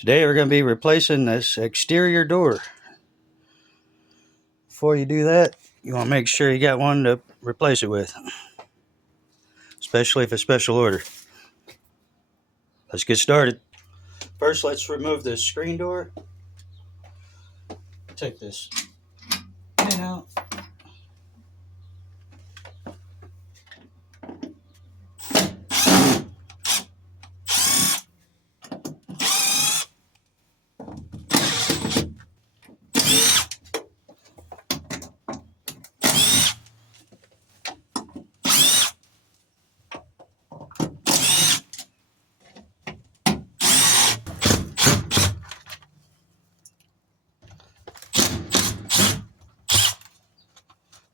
Today we're going to be replacing this exterior door. Before you do that, you want to make sure you got one to replace it with, especially if it's special order. Let's get started. First, let's remove the screen door. Take this pin out.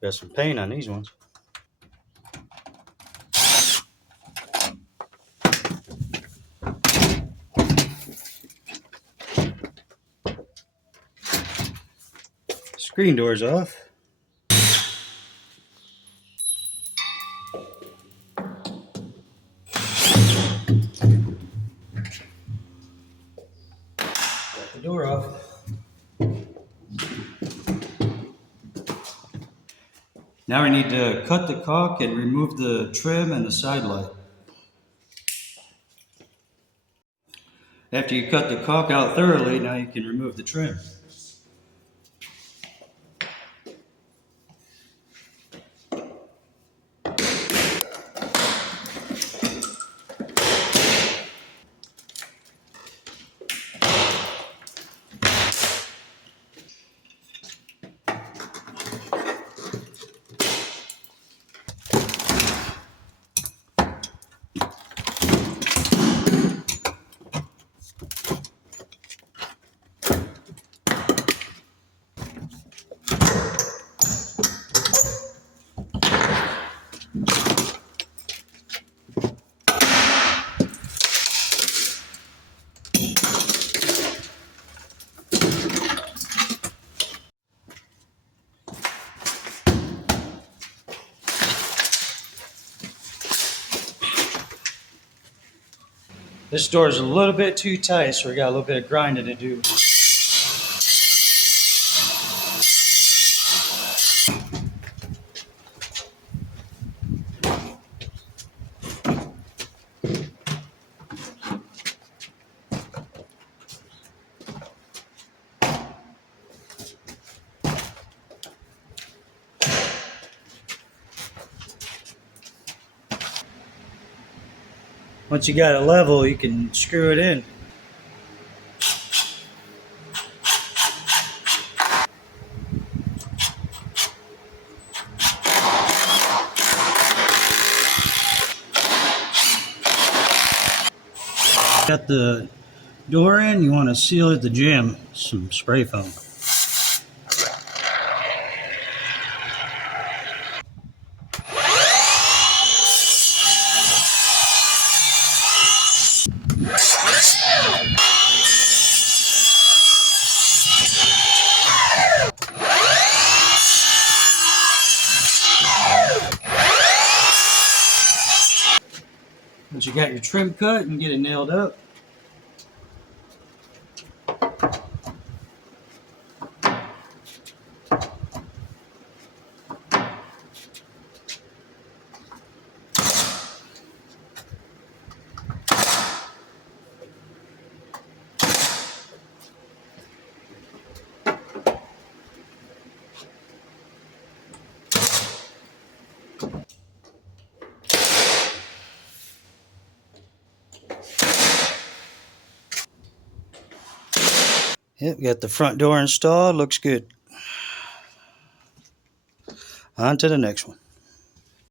Got some paint on these ones. Screen door's off. Got the door off. Now we need to cut the caulk and remove the trim and the side light. After you cut the caulk out thoroughly, now you can remove the trim. This door is a little bit too tight, so we got a little bit of grinding to do. Once you got it level, you can screw it in. Got the door in, you want to seal at the jam, some spray foam. Once you got your trim cut and get it nailed up, yep, got the front door installed, looks good. On to the next one.